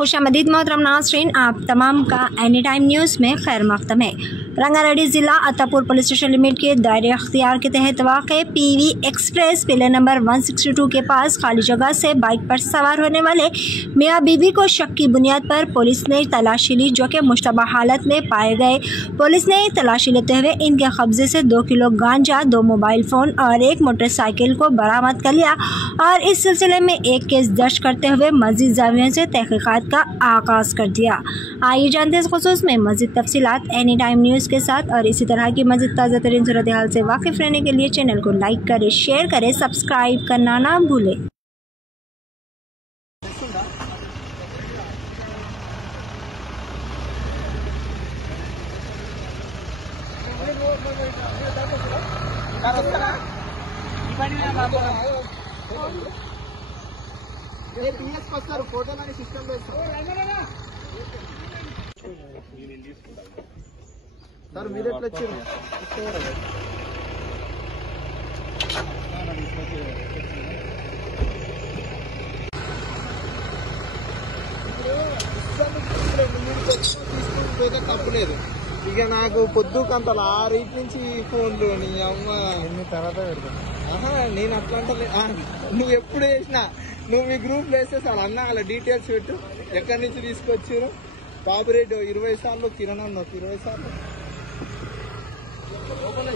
खुशामदीद मोहतरम नाज़रीन, आप तमाम का एनी टाइम न्यूज़ में खैर मक़दम है। रंगारेड्डी ज़िला अत्तापुर पुलिस स्टेशन लिमिट के दायरे अख्तियार के तहत वाक़े पीवी एक्सप्रेस पिलर नंबर 162 के पास खाली जगह से बाइक पर सवार होने वाले मियाँ बीवी को शक की बुनियाद पर पुलिस ने तलाशी ली, जो कि मुश्तबा हालत में पाए गए। पुलिस ने तलाशी लेते हुए इनके कब्जे से 2 किलो गांजा, 2 मोबाइल फ़ोन और 1 मोटरसाइकिल को बरामद कर लिया और इस सिलसिले में एक केस दर्ज करते हुए मज़ीद ज़ावियों से तहक़ीक़ात का आगाज़ कर दिया। आइए जानते हैं इस खुसूस में मज़ीद तफसीलात एनी टाइम न्यूज़ के साथ। और इसी तरह की मज़ीद ताज़ा तरीन सूरत हाल से वाकिफ़ रहने के लिए चैनल को लाइक करें, शेयर करें, सब्सक्राइब करना ना भूलें। सर मेरे తప్పలేదు ఇక నాకు పొద్దుకంతలా 6 నుంచి ఫోన్లు నీ అమ్మ తర్వాత నేను అట్లా అంటే నువ్వు ఎప్పుడు వేసినా నువ్వు మీ గ్రూప్లో వేస్తే సార్ అన్న అలా డీటెయిల్స్ పెట్టు, ఎక్కడి నుంచి తీసుకొచ్చారు, బాబురెడ్డి 20 సార్లు, కిరణ్ అన్న 20 సార్లు. లోపల